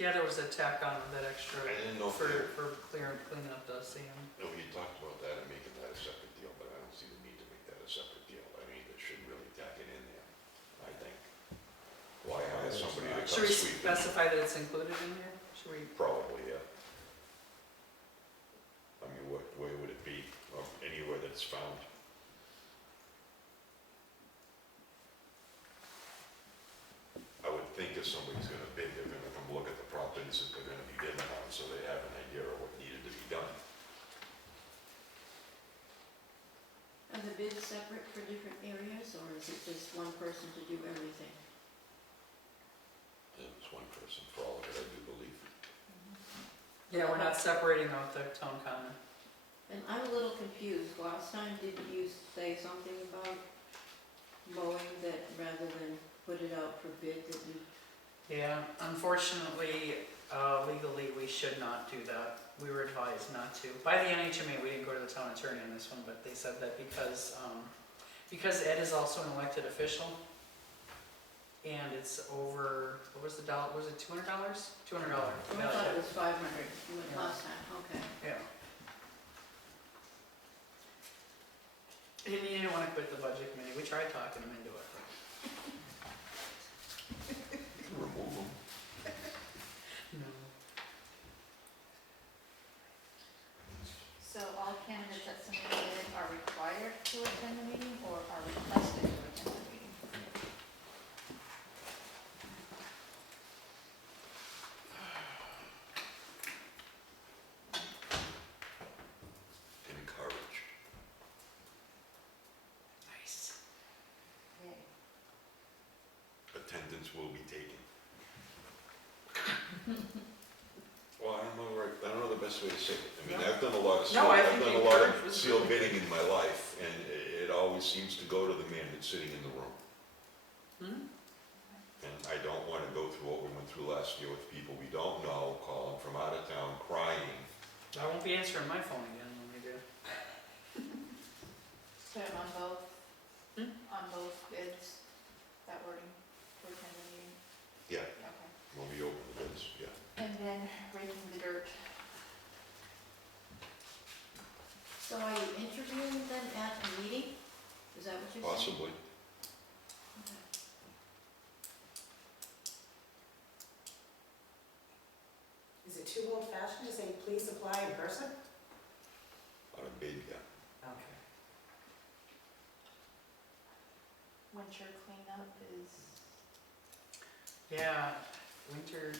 Yeah, there was a tack on that extra I didn't know if for cleaning up the sand. no, we talked about that and making that a separate deal, but I don't see the need to make that a separate deal. I mean, it should really tack it in there, I think. Why hire somebody to Should come we sweep it? specify that it's included in here? Should we? Probably, yeah. I mean, where would it be, or anywhere that's found? I would think if somebody's gonna bid, they're gonna come look at the properties that they're gonna be bidding on, so they have an idea of what needed to be done. Are the bids separate for different areas, or is it just one person to do everything? It's one person for all of it, I do believe. Yeah, we're not separating out the town common. And I'm a little confused. Last time, didn't you say something about mowing that rather than put it out for bid that you? Yeah, unfortunately, legally, we should not do that. We were advised not to. By the NHMA, we didn't go to the town attorney on this one, but they said that because Ed is also an elected official, and it's over, what was the dollar, was it $200? $200. I thought it was 500. You went Yeah. last time. Okay. Yeah. He didn't want to quit the budget committee. We tried talking him into it. You can remove them. No. So all candidates that submitted are required to attend the meeting or are requested to attend the meeting? Encouraged. Nice. Yay. Attendance will be taken. Well, I don't know the best way to say it. I mean, No. I've done a lot of No, I think I've done a lot encourage of was sealed good. bidding in my life, and it always seems to go to the man that's sitting in the room. Hmm? And I don't want to go through what we went through last year with people we don't know, calling from out of town, crying. I won't be answering my phone again when we do. Put it on both, Hmm? on both bids, that wording, to attend the meeting? Yeah, Okay. when we open the bids, yeah. And then raking the dirt. So are you interviewing them at a meeting? Is that what you're saying? Possibly. Okay. Is it too old fashioned to say, please apply in person? On a bid, yeah. Okay. Winter cleanup is, Yeah, winter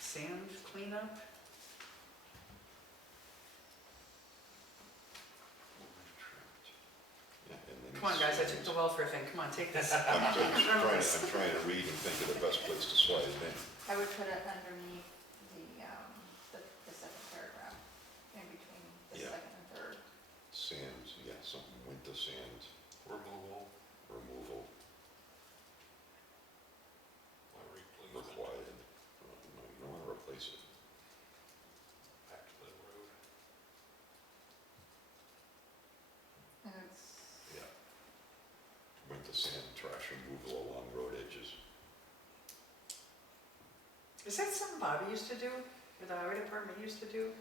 sand cleanup. Yeah, and then Come on, guys, I took the welfare thing. Come on, take this. I'm trying to read and think of the best place to slide it in. I would put it underneath the second paragraph, in between the Yeah. second and third. Sands, yeah, something, winter sands. Removal. Removal required. No, you don't want to replace it. Back to the road. And it's, Yeah. Winter sand, trash removal along road edges. Is that something Bobby used to do, or the highway department used to do?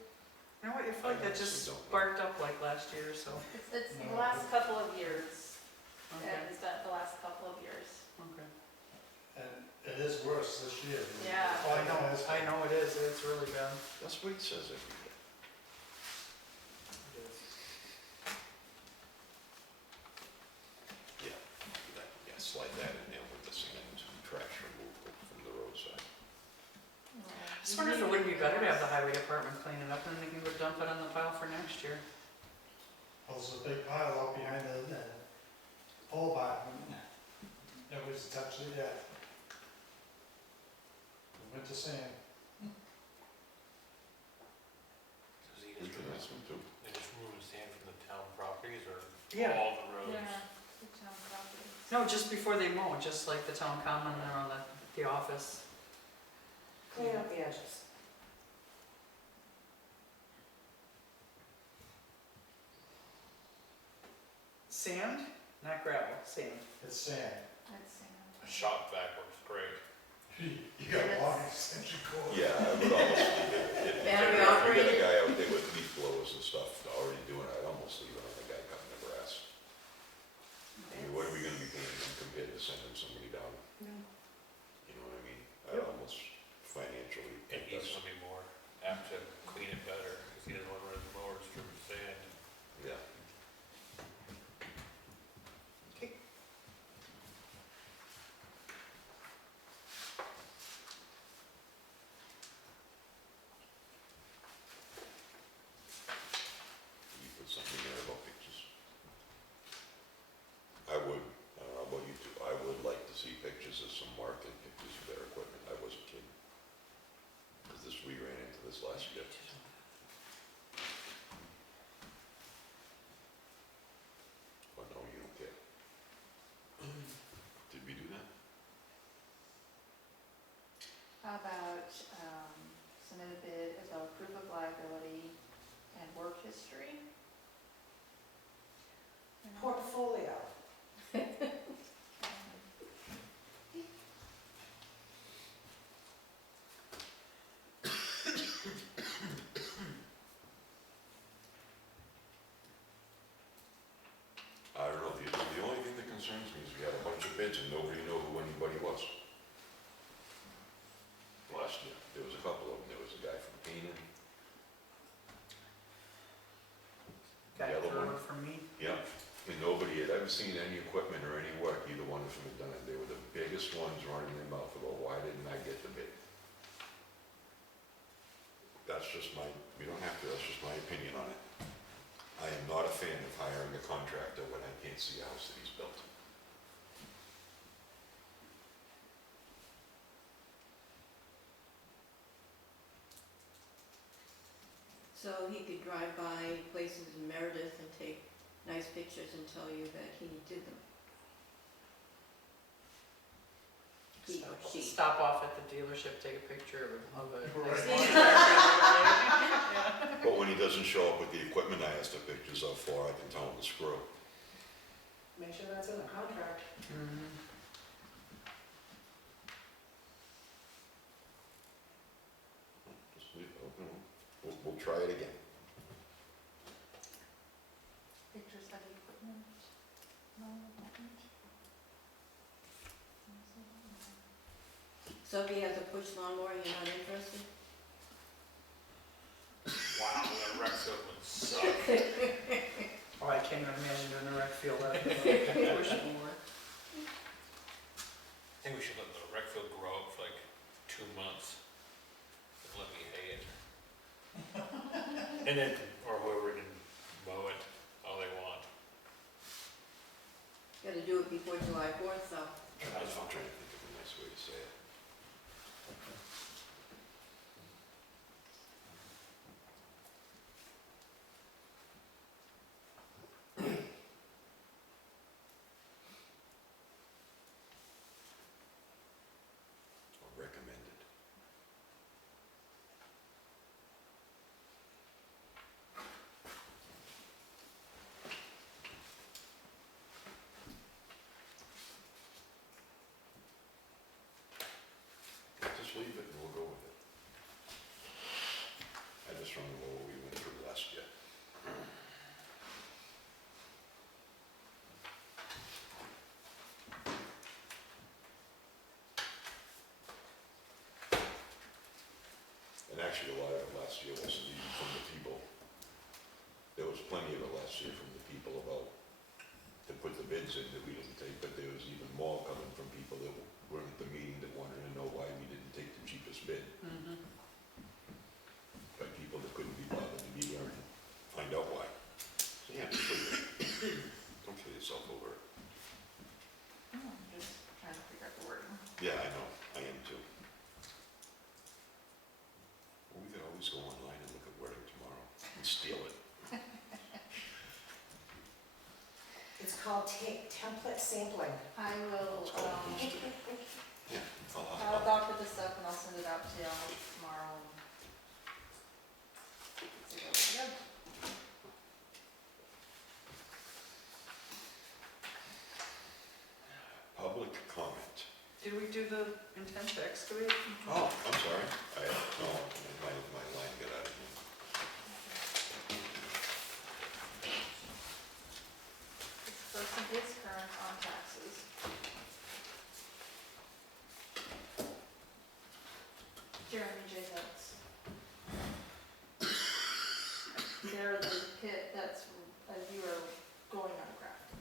You know what, I feel like that just honestly don't know. sparked up like last year or so. it's the last couple of years, Okay, and it's the last couple of years. okay. And it is worse this year. Yeah. Oh, I know it is, it's really bad. That's what it says every day. Yeah, yeah, slide that in there with the sand and trash removal from the roadside. I just wonder if it wouldn't be better to have the highway department clean it up and then they can go dump it on the pile for next year. Well, there's a big pile out behind the pole barn. Nobody's touched it yet. Winter sand. Does he We just can remove, ask them too. they just remove the sand from the town properties or Yeah. all the roads? Yeah, the town property. No, just before they mow, just like the town common there on the office. Clean up the edges. Sand, not gravel, sand. It's sand. That's, A shop vac works great. You got long extension Yeah, I would almost leave it. Battery If you got operated? a guy out there with leaf blowers and stuff already doing it, I'd almost leave it on the guy cutting the grass. I mean, what are we gonna be paying him compared to sending somebody down? You know what I mean? I'd almost financially And think he's that's, gonna be more apt to clean it better, because he doesn't want to run the mowers through sand. yeah. You put something in there about pictures. I would, I don't know about you two, I would like to see pictures of some marketing pictures of their equipment. I wasn't kidding. Cause this, we ran into this last year. Oh, no, you don't care. Did we do that? How about, submit a bid about proof of liability and work history? Portfolio. I don't know, the only thing that concerns me is we had a bunch of bids and nobody knew who anybody was. Last year, there was a couple of them, there was a guy from Canaan. Guy The other threw one? it from me. Yeah, and nobody had ever seen any equipment or any work, either one of them had done it. They were the biggest ones running their mouth about, why didn't I get the bid? That's just my, you don't have to, that's just my opinion on it. I am not a fan of hiring a contractor when I can't see a house that he's built. So he could drive by places in Meredith and take nice pictures and tell you that he did them. He or she. Stop off at the dealership, take a picture of a. But when he doesn't show up with the equipment I asked for pictures of for, I can tell him to screw. Make sure that's in the contract. Mhm. Just leave it open. We'll try it again. Pictures of the equipment? No equipment? So if he has a push lawnmower, you're not interested? Wow, that rec field would suck. Oh, I can't even imagine doing a rec field out there. Push more. I think we should let the rec field grow up for like 2 months and let me hay it. And then, or whoever can mow it all they want. Gotta do it before July 4th, though. I'm trying to think of a nice way to say it. Or recommended. Just leave it and we'll go with it. I just don't know what we went through last year. And actually, a lot of it last year wasn't even from the people. There was plenty of it last year from the people about, to put the bids in that we didn't take, but there was even more coming from people that weren't at the meeting that wanted to know why we didn't take the cheapest bid. Mhm. By people that couldn't be bothered to be there and find out why. So yeah, just leave it. Don't kill yourself over it. Oh, I'm just trying to figure out the wording. Yeah, I know, I am too. Well, we could always go online and look at wording tomorrow and steal it. It's called template sampling. I will, It's called booster. Yeah, I'll docket this up and I'll send it out to y'all tomorrow. See what we got. Public comment. Did we do the intend to excavate? Oh, I'm sorry. My line got out of here. This person is current on taxes. Jeremy J. Hutz. They're the pit that's, as you are going on Grafton.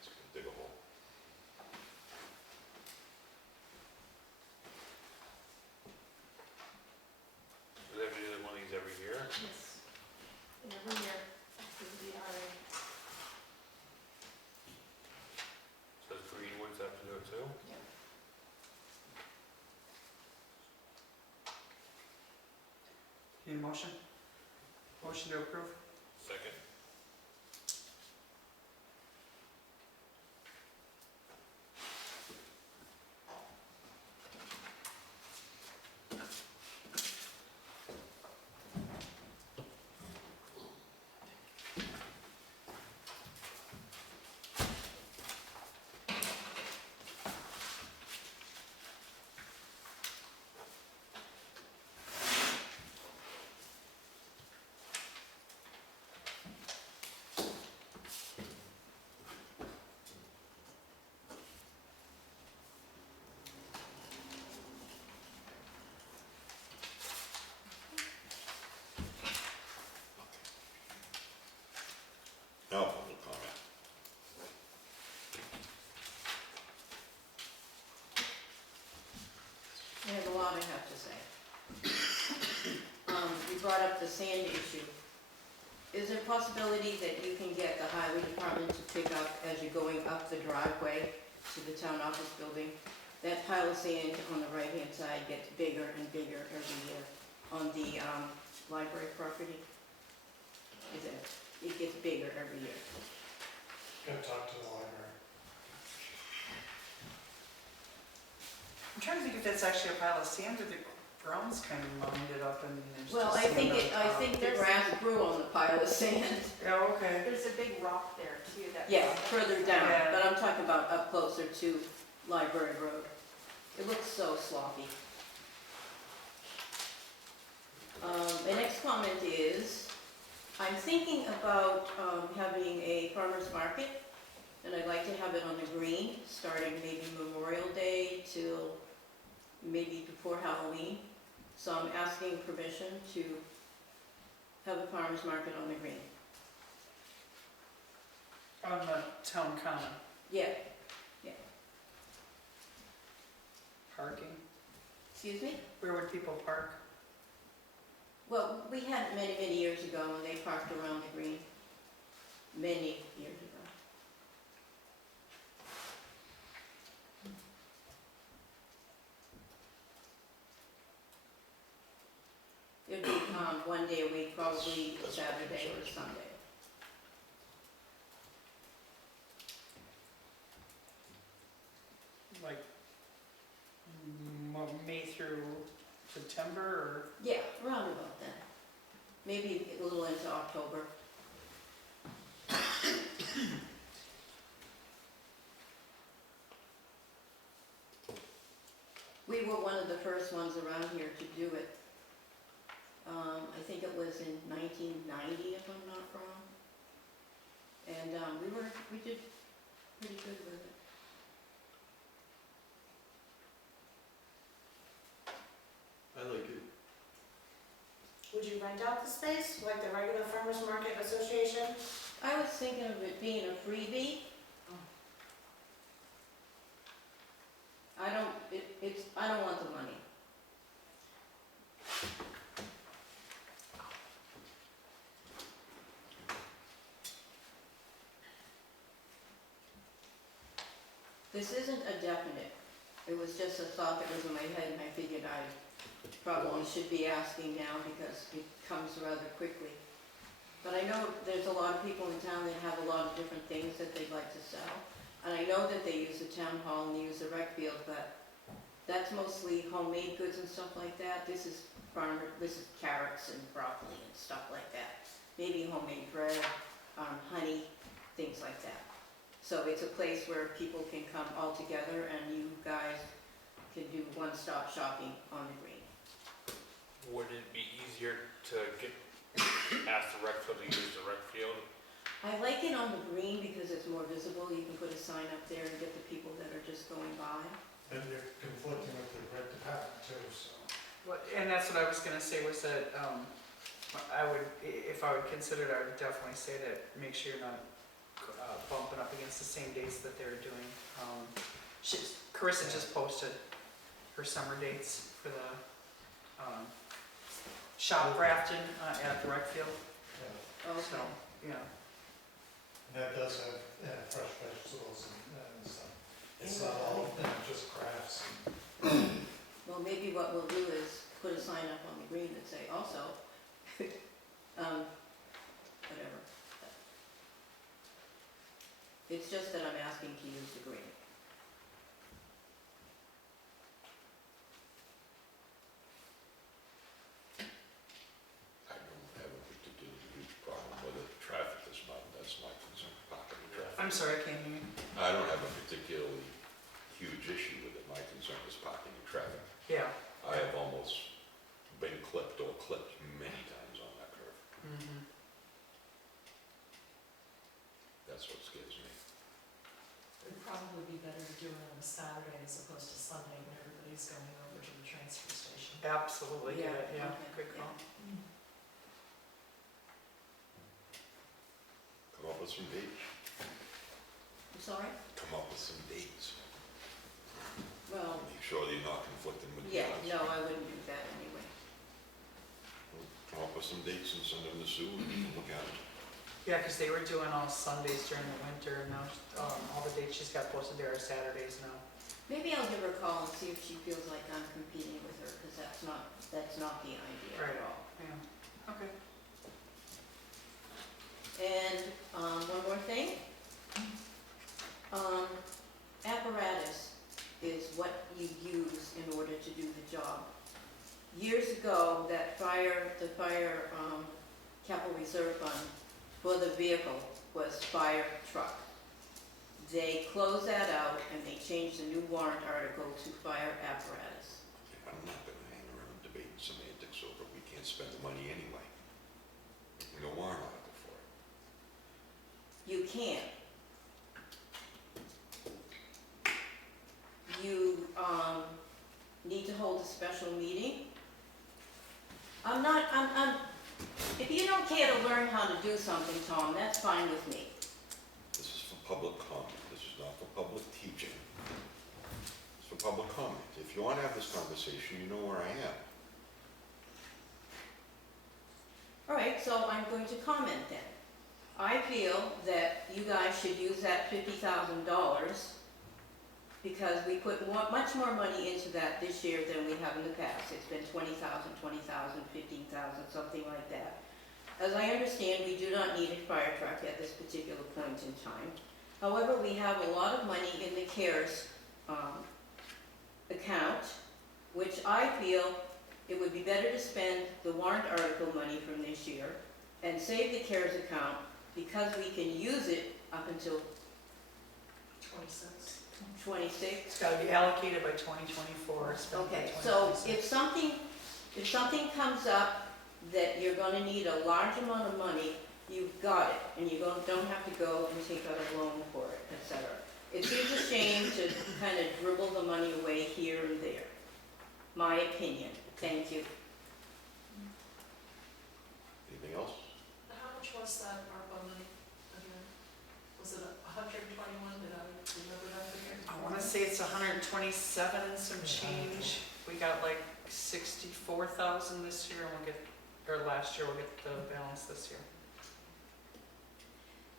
It's gonna dig a hole. Do they have to do one of these every year? Yes. Every year, through the IRA. Does Greenwoods have to do it too? Yep. Need a motion? Motion to approve? Second. Now, public comment. I have a lot I have to say. You brought up the sand issue. Is there a possibility that you can get the highway department to pick up as you're going up the driveway to the town office building? That pile of sand on the right-hand side gets bigger and bigger every year on the library property. It gets bigger every year. Gotta talk to the library. I'm trying to think if that's actually a pile of sand or the ground's kind of lined it up and there's Well, just I sand on I top. think the grass grew on the pile of sand. Yeah, okay. There's a big rock there too that. Yeah, further down, Yeah. but I'm talking about up closer to Library Road. It looks so sloppy. My next comment is, I'm thinking about having a farmer's market, and I'd like to have it on the green, starting maybe Memorial Day till maybe before Halloween. So I'm asking permission to have a farmer's market on the green. On the town common, Yeah, parking, excuse me? where would people park? Well, we had it many, many years ago when they parked around the green. Many years ago. It'd be one day a week, probably That's Saturday or fine. Sunday. Like May through September or? Yeah, around about then. Maybe a little into October. We were one of the first ones around here to do it. I think it was in 1990, if I'm not wrong. And we did pretty good with it. I like it. Would you rent out the space, like the regular farmers market association? I was thinking of it being a freebie. I don't want the money. This isn't a definite. It was just a thought that was in my head, and I figured I probably should be asking now because it comes rather quickly. But I know there's a lot of people in town that have a lot of different things that they'd like to sell. And I know that they use the town hall and they use the rec field, but that's mostly homemade goods and stuff like that. This is carrots and broccoli and stuff like that. Maybe homemade bread, honey, things like that. So it's a place where people can come all together and you guys can do one-stop shopping on the green. Would it be easier to ask the rec field to use the rec field? I like it on the green because it's more visible. You can put a sign up there and get the people that are just going by. And you're conflicting with the rec department too, so. And that's what I was gonna say was that, I would, if I would consider it, I would definitely say that make sure you're not bumping up against the same dates that they're doing. Carissa just posted her summer dates for the, shop Grafton at the rec field, Yeah. so, yeah. And that does have, fresh vegetables and stuff. It's not all, just crafts and. Well, maybe what we'll do is put a sign up on the green that say also, whatever. It's just that I'm asking to use the green. I don't have a particularly huge problem with it. Traffic is not, that's my concern, parking and traffic. I'm sorry, I can't hear you. I don't have a particularly huge issue with it. My concern is parking and traffic. Yeah. I have almost been clipped or clipped many times on that curve. Mhm. That's what scares me. It'd probably be better to do it on a Saturday as opposed to Sunday when everybody's going over to the transfer station. Absolutely, Yeah, yeah, okay, good call. Come up with some dates. I'm sorry? Come up with some dates. Well, Make sure that you're not conflicting with the yeah, others. no, I wouldn't do that anyway. Come up with some dates and send them to Sue and you can look at it. Yeah, because they were doing all Sundays during the winter, and now, all the dates she's got posted there are Saturdays now. Maybe I'll give her a call and see if she feels like I'm competing with her, because that's not the idea Right. at all. Yeah. Okay. And, one more thing. Apparatus is what you use in order to do the job. Years ago, the fire capital reserve fund for the vehicle was fire truck. They closed that out and they changed the new warrant article to fire apparatus. I'm not gonna hang around debating semantics over it. We can't spend the money anyway. No warrant article for it. You can. You, need to hold a special meeting. If you don't care to learn how to do something, Tom, that's fine with me. This is for public comment. This is not for public teaching. It's for public comment. If you wanna have this conversation, you know where I am. All right, so I'm going to comment then. I feel that you guys should use that $50,000 because we put much more money into that this year than we have in the past. It's been 20,000, 20,000, 15,000, something like that. As I understand, we do not need a fire truck at this particular point in time. However, we have a lot of money in the CARES account, which I feel it would be better to spend the warrant article money from this year and save the CARES account because we can use it up until 26. 26. It's gotta be allocated by 2024, spent by Okay, so 2026. if something comes up that you're gonna need a large amount of money, you've got it, and you don't have to go and take out a loan for it, etc. It seems a shame to kind of dribble the money away here and there. My opinion. Thank you. Anything else? How much was that ARPA money again? Was it 121? Did I remember that figure? I wanna say it's 127 and some change. We got like 64,000 this year, and we'll get, or last year, we'll get the balance this year.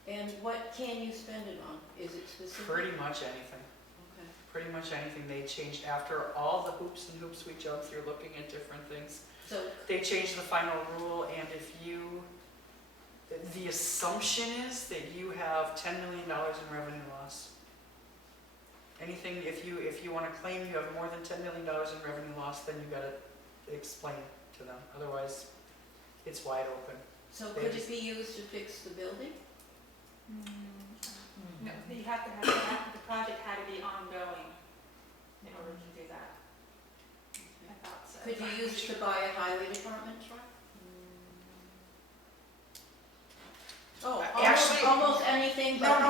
And what can you spend it on? Is it specific? Pretty much anything. Okay. Pretty much anything. They changed after all the hoops and hoops we jumped through looking at different things. So, They changed the final rule, and if you, the assumption is that you have $10 million in revenue loss. Anything, if you want to claim you have more than $10 million in revenue loss, then you gotta explain it to them. Otherwise, it's wide open. could it be used to fix the building? No, you have to have, the project had to be ongoing in order to do that. I thought so. Could you use it to buy a highway department truck? Oh, Actually- almost anything but. No,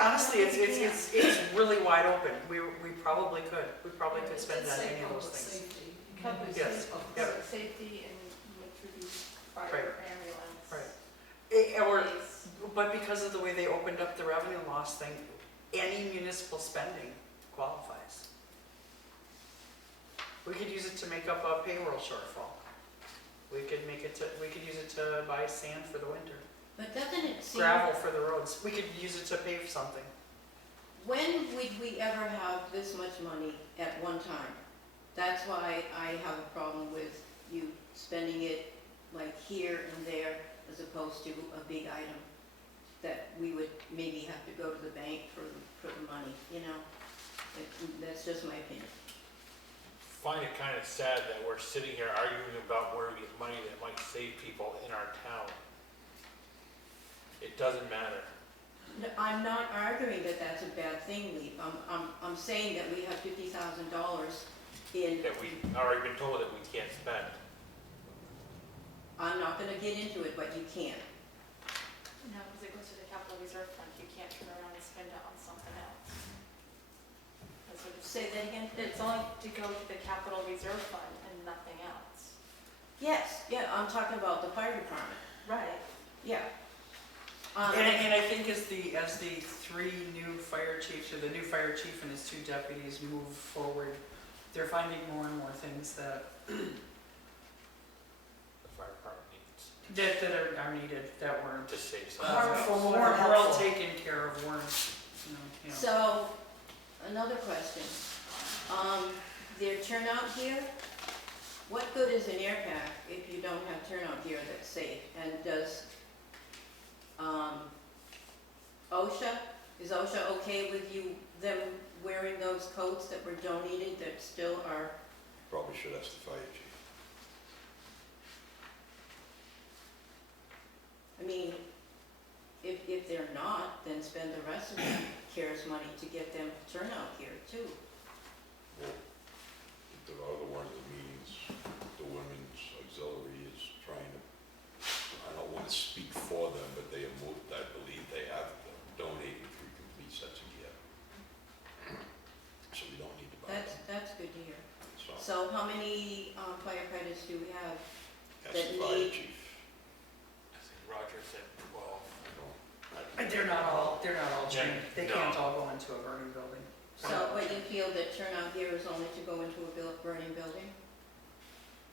honestly, it's really wide open. We probably could spend It's that on safe any of those public things. safety. Public Yes, safety, yep. public safety and would be fire, Right. ambulance. Right. Or, police. but because of the way they opened up the revenue loss thing, any municipal spending qualifies. We could use it to make up a payroll shortfall. We could use it to buy sand for the winter, But doesn't it seem, gravel for the roads. We could use it to pave something. when would we ever have this much money at one time? That's why I have a problem with you spending it like here and there as opposed to a big item that we would maybe have to go to the bank for the money, you know? That's just my opinion. Find it kind of sad that we're sitting here arguing about where we get money that might save people in our town. It doesn't matter. No, I'm not arguing that that's a bad thing, Lee. I'm saying that we have $50,000 in, That we've already been told that we can't spend. I'm not gonna get into it, but you can. No, because it goes to the capital reserve fund, you can't turn around and spend it on something else. That's what it's. Say that again? It's only to go to the capital reserve fund and nothing else. Yes, yeah, I'm talking about the fire department, Right. yeah. And I think as the three new fire chiefs, or the new fire chief and his two deputies move forward, they're finding more and more things that The fire department needs are needed, that weren't to save some. Harmful, more were well helpful. taken care of, weren't, you know. So, another question. Their turnout gear, what good is an air pack if you don't have turnout gear that's safe? And does, is OSHA okay with them wearing those coats that were donated that still are? Probably should ask the fire chief. I mean, if they're not, then spend the rest of the CARES money to get them turnout gear too. Well, there are the one of the meetings, the women's auxiliary is trying to, I don't want to speak for them, but they have moved, I believe they have donated 3 complete sets of gear. So we don't need to buy them. That's good to hear. So, So how many firefighters do we have? ask that the fire need- chief. I think Roger said 12. I don't, And they're not all trained, they No. can't all go into a burning building. So, but you feel that turnout gear is only to go into a burning building?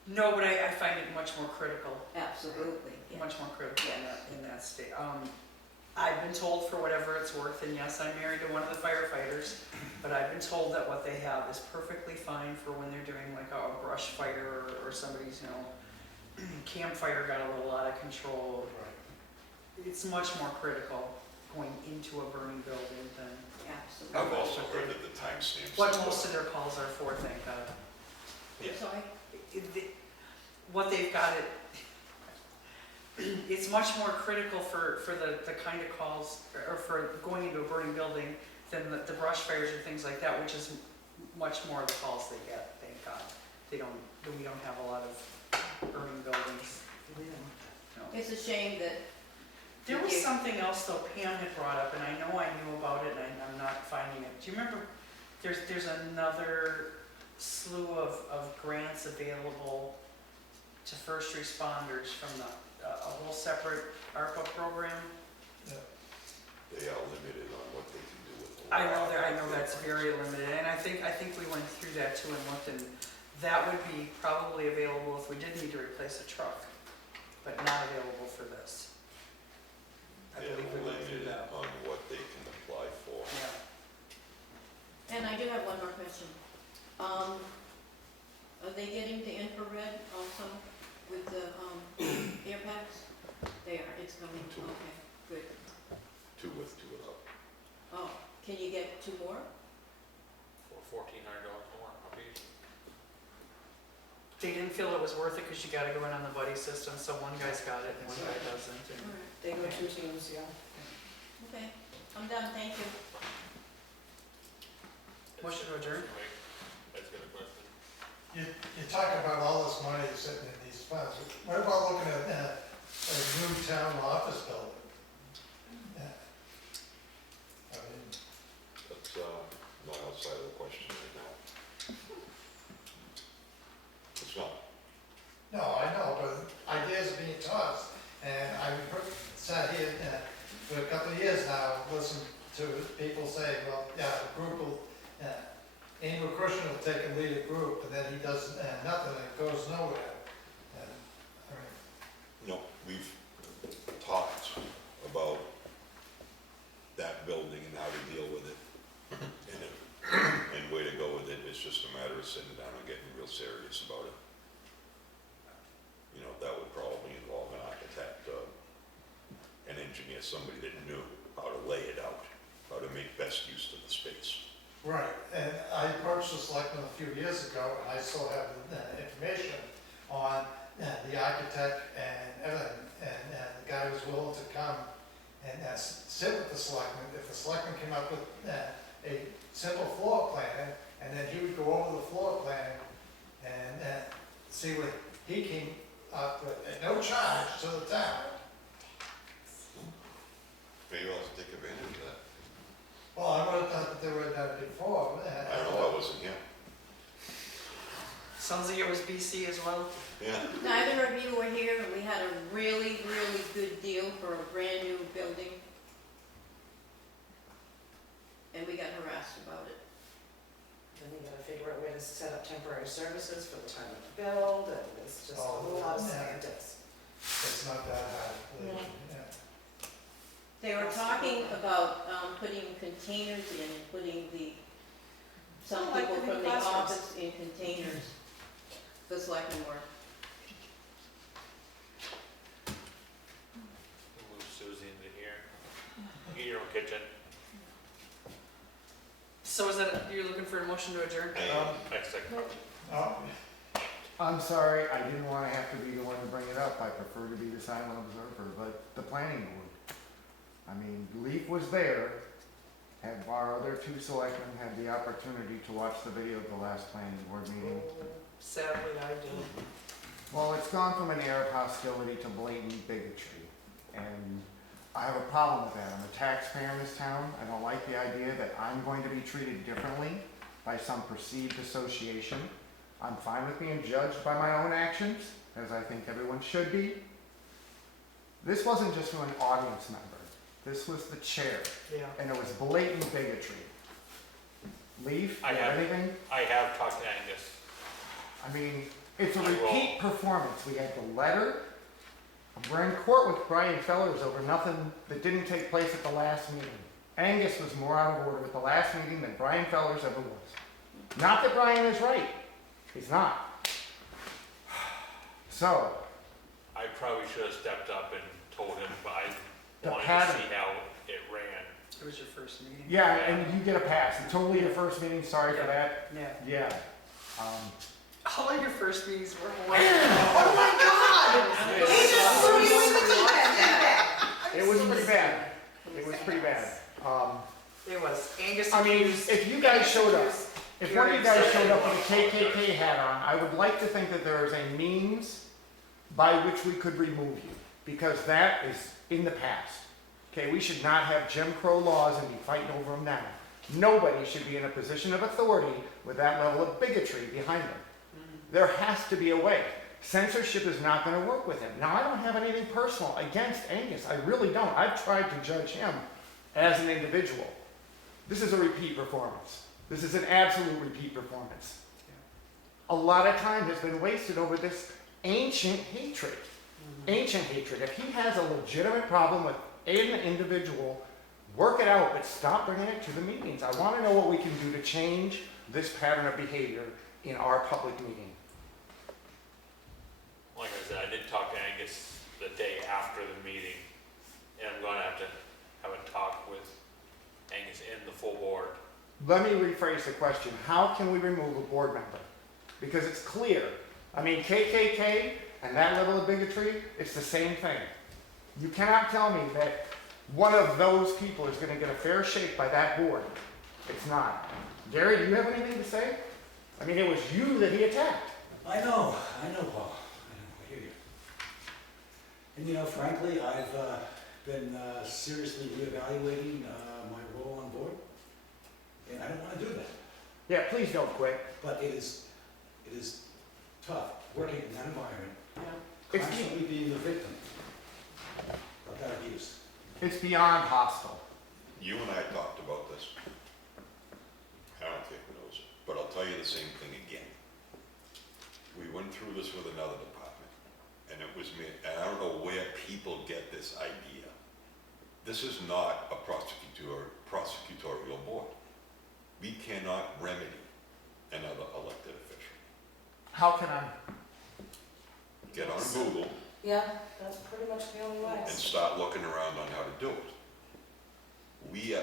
No, but I find it much more critical, Absolutely, yeah. much more critical in that state. I've been told, for whatever it's worth, and yes, I'm married to one of the firefighters, but I've been told that what they have is perfectly fine for when they're doing like a brush fire or somebody's, campfire got a little out of control. It's much more critical going into a burning building than Absolutely. I've also heard that the timestamps. what most of their calls are for, thank God. Yeah. Sorry? What they've got it's much more critical for the kind of calls, or for going into a burning building than the brush fires or things like that, which is much more of the calls they get, thank God. We don't have a lot of burning buildings. No. It's a shame that. There was something else though Pam had brought up, and I know I knew about it, and I'm not finding it. Do you remember, there's another slew of grants available to first responders from a whole separate ARPA program? They are limited on what they can do with the. I know that's very limited, and I think we went through that too and looked, and that would be probably available if we did need to replace a truck, but not available for this. I They're believe we went through limited that. on what they can apply for. Yeah. And I do have one more question. Are they getting the infrared also with the air packs? They are, it's coming, Two. okay, good. 2 with, 2 without. Oh, can you get 2 more? For $1,400 more a piece. They didn't feel it was worth it because you gotta go in on the buddy system, so one guy's got it and one guy doesn't. and- Alright, They go 2 teams, yeah. okay. I'm done, thank you. Motion to adjourn? Mike, that's got a question. You're talking about all this money sitting in these funds. What about looking at a new town office building? Yeah. I mean, That's, not outside of the question right now. It's not. no, I know, but ideas are being tossed, and I've sat here for a couple of years now, listened to people say, well, yeah, the group will, Andrew Christian will take and lead a group, and then he does nothing, and it goes nowhere. And, I mean, No, we've talked about that building and how to deal with it. And way to go with it, it's just a matter of sitting down and getting real serious about it. You know, that would probably involve an architect, an engineer, somebody that knew how to lay it out, how to make best use of the space. right, and I approached the selectmen a few years ago, and I still have the information on the architect and everything, and the guy was willing to come and sit with the selectmen. If the selectmen came up with a simple floor plan, and then he would go over the floor plan and see what he came up with, at no charge to the town. Maybe I'll have to take advantage of that. Well, I would have thought that they would have done it before. I don't know, I wasn't here. Sounds like it was BC as well. Yeah. Neither of you were here, and we had a really, really good deal for a brand new building. And we got harassed about it. Then you gotta figure out a way to set up temporary services for the time of the build, and it's just a Oh, lot of yeah. semantics. It's not that hard. No. Yeah. They were talking about putting containers in and putting some Oh, like people the new from the classrooms. office in containers. The selectmen were. Move Susie into here. You get your own kitchen. So is that, you're looking for a motion to adjourn? Next second. Oh, I'm sorry, I didn't want to have to be the one to bring it up. I prefer to be the silent observer, but the planning board. I mean, Leaf was there. Have our other two selectmen had the opportunity to watch the video of the last planning board meeting? Sadly, I do. Well, it's gone from an air of hostility to blatant bigotry. And I have a problem with that. I'm a taxpayer in this town. I don't like the idea that I'm going to be treated differently by some perceived association. I'm fine with being judged by my own actions, as I think everyone should be. This wasn't just from an audience member. This was the chair, Yeah. and it was blatant bigotry. Leaf, I you have have- anything? I have talked to Angus. I mean, it's a I will. repeat performance. We had the letter. We're in court with Brian Fellers over nothing that didn't take place at the last meeting. Angus was more out of order at the last meeting than Brian Fellers ever was. Not that Brian is right. He's not. So, I probably should have stepped up and told him, but I The wanted pattern. to see how it ran. It was your first meeting? yeah, and you get a pass. It's totally your first meeting. Sorry for that. Yeah. Yeah. All of your first meetings were Oh my God! He just threw you in the deep end, didn't they? It was pretty bad. It was pretty bad. It was. Angus I mean, accused- if you guys showed up, accused if Gary one of you guys of showed up saying- with a KKK hat on, I would like to think that there is a means by which we could remove you, because that is in the past. Okay, we should not have Jim Crow laws and be fighting over them now. Nobody should be in a position of authority with that level of bigotry behind them. There has to be a way. Censorship is not going to work with him. Now, I don't have anything personal against Angus. I really don't. I've tried to judge him as an individual. This is a repeat performance. This is an absolute repeat performance. A lot of time has been wasted over this ancient hatred. Ancient hatred. If he has a legitimate problem with an individual, work it out, but stop bringing it to the meetings. I want to know what we can do to change this pattern of behavior in our public meeting. Like I said, I did talk to Angus the day after the meeting, and I'm gonna have to have a talk with Angus and the full board. Let me rephrase the question. How can we remove a board member? Because it's clear. I mean, KKK and that level of bigotry, it's the same thing. You cannot tell me that one of those people is gonna get a fair shake by that board. It's not. Gary, do you have anything to say? I mean, it was you that he attacked. I know, Paul. I hear you. And you know, frankly, I've been seriously reevaluating my role on board, and I don't want to do that. Yeah, please don't quit. But it is tough working in that environment, It's, constantly being the victim of that abuse. it's beyond hostile. You and I talked about this. I don't think he knows it, but I'll tell you the same thing again. We went through this with another department, and it was me, and I don't know where people get this idea. This is not a prosecutorial board. We cannot remedy another elected official. How can I? Get on Google Yeah, that's pretty much the only way. and start looking around on how to do it. We,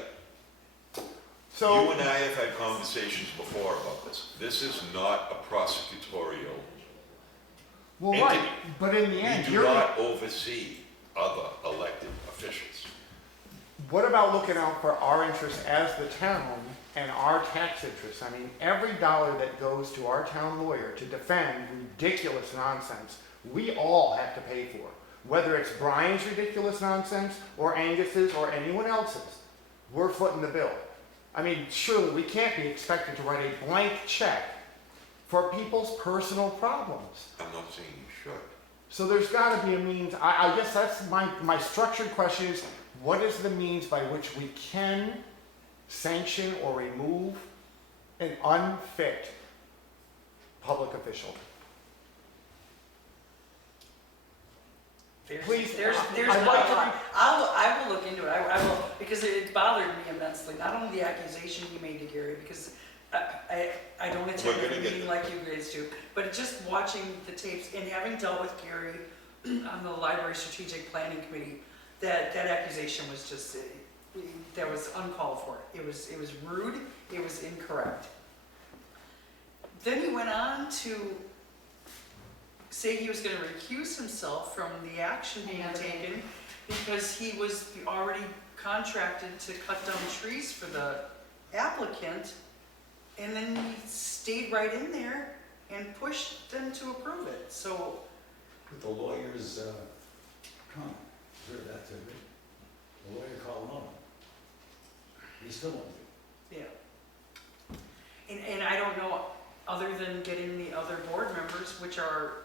So, you and I have had conversations before about this. This is not a prosecutorial well, right, entity. but in the end, We do you're. not oversee other elected officials. What about looking out for our interests as the town and our tax interests? I mean, every dollar that goes to our town lawyer to defend ridiculous nonsense, we all have to pay for. Whether it's Brian's ridiculous nonsense or Angus's or anyone else's, we're footing the bill. I mean, surely we can't be expected to write a blank check for people's personal problems. I'm not saying you should. So there's got to be a means. I guess that's my structured question is, what is the means by which we can sanction or remove an unfit public official? Please, There's I'd not like a to lot. I will look into it, I will, because it bothered me immensely, not only the accusation he made to Gary, because I don't attend We're gonna every get meeting like you guys do, but just watching the tapes and having dealt with Gary on the library strategic planning committee, that accusation was just, that was uncalled for. It was rude, it was incorrect. Then he went on to say he was gonna recuse himself from the action being taken because he was already contracted to cut down trees for the applicant, and then he stayed right in there and pushed them to approve it, so. With the lawyer's comment, sure, that's it. The lawyer called him on it. He still won't do it. Yeah. And I don't know, other than getting the other board members, which were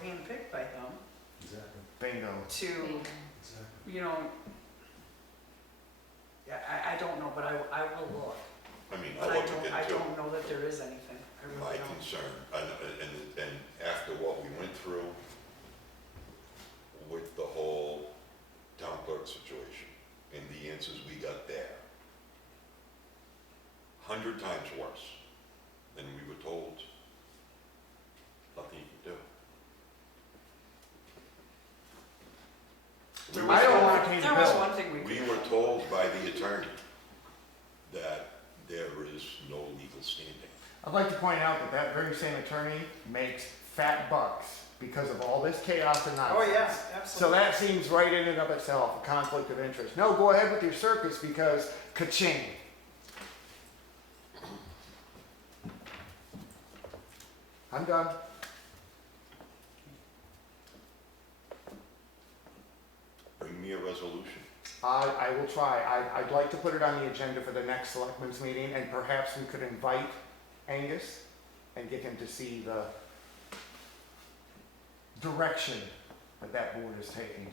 handpicked by him, Exactly, Bingo. to, exactly. you know, yeah, I don't know, but I will look. I mean, But I'll look at I it too. don't know that there is anything. I My really don't. concern, and after what we went through with the whole town clerk situation and the answers we got there, 100 times worse than we were told, nothing you can do. There We was I don't were wanna told- change the There was bill. one thing we We could. were told by the attorney that there is no legal standing. I'd like to point out that that very same attorney makes fat bucks because of all this chaos and nonsense. Oh, yeah, So absolutely. that seems right in and of itself a conflict of interest. No, go ahead with your circus because ka-ching. I'm done. Bring me a resolution. I will try. I'd like to put it on the agenda for the next selectmen's meeting, and perhaps we could invite Angus and get him to see the direction that that board is taking.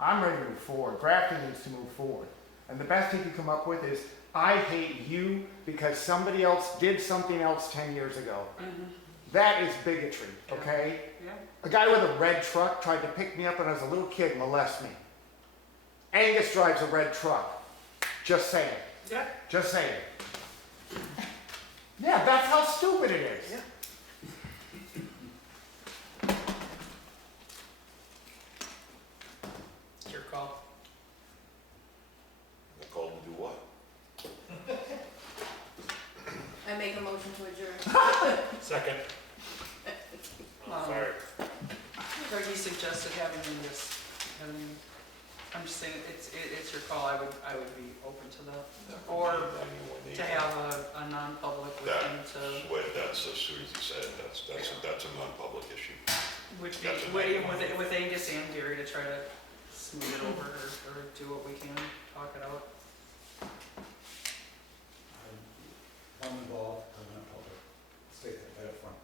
I'm ready to move forward. Grafton needs to move forward. And the best he could come up with is, I hate you because somebody else did something else 10 years ago. Mhm. That is bigotry, okay? Yeah. A guy with a red truck tried to pick me up when I was a little kid and molest me. Angus drives a red truck. Just saying. Yeah. Just saying. Yeah, that's how stupid it is. Yeah. It's your call. I called to do what? I make a motion to adjourn. Second. Oh, sorry. Fergie suggested having this, I'm just saying, it's your call, I would be open to that. That would Or be 91A. to have a non-public with him to, That's, as soon as you said it, that's a non-public issue. would be, That's a with Angus and Gary to try to smooth it over or do what we can, talk it out. I'm involved, I'm not public, state that right up front.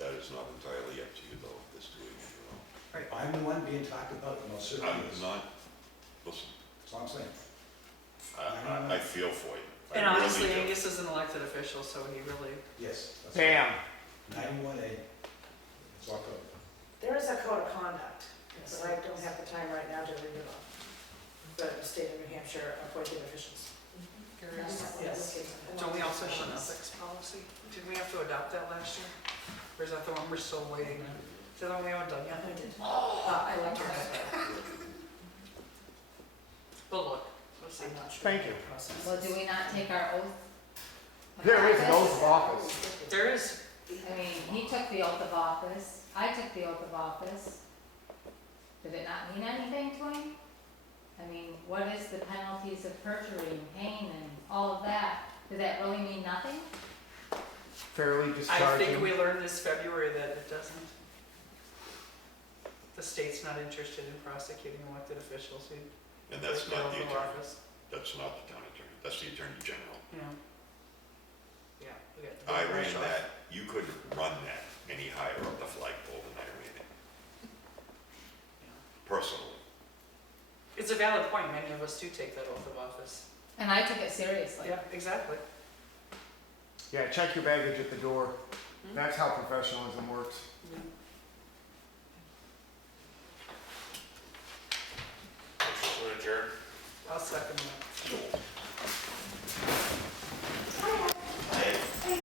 That is not entirely up to you though, this doing it, you know. I'm the one being talked about the most certainly I'm is. not, listen, That's what I'm saying. I feel for you. I And really honestly, do. Angus is an elected official, so he really, Yes. that's Bam. right. 91A, it's all covered. There is a code of conduct, Yes. but I don't have the time right now to read it all. The state of New Hampshire appointed officials. Gary, Yes. don't we also have an ethics policy? Did we have to adopt that last year? Or is that the one we're still waiting on? Is that the one we haven't done yet? I like to have that. But look, let's see. I'm not sure. Thank you. what the process Well, is. do we not take our oath? of There is an office? oath of office. There is, I mean, he took the oath of office, I took the oath of office. Did it not mean anything to him? I mean, what is the penalties of perjury and pain and all of that? Did that really mean nothing? Fairly I discharging. think we learned this February that it doesn't. The state's not interested in prosecuting elected officials who And that's break not the their oath of attorney, office. that's not the town attorney, that's the attorney general. You know? Yeah, we got the I big ran rush off. that, you couldn't run that any higher up the flagpole than I ran it, Yeah. personally. It's a valid point, many of us do take that oath of office. And I took it seriously. Yeah, exactly. Yeah, check your baggage at the door. Hmm? That's how professionalism works. Yeah. Motion to adjourn. I'll second that. So,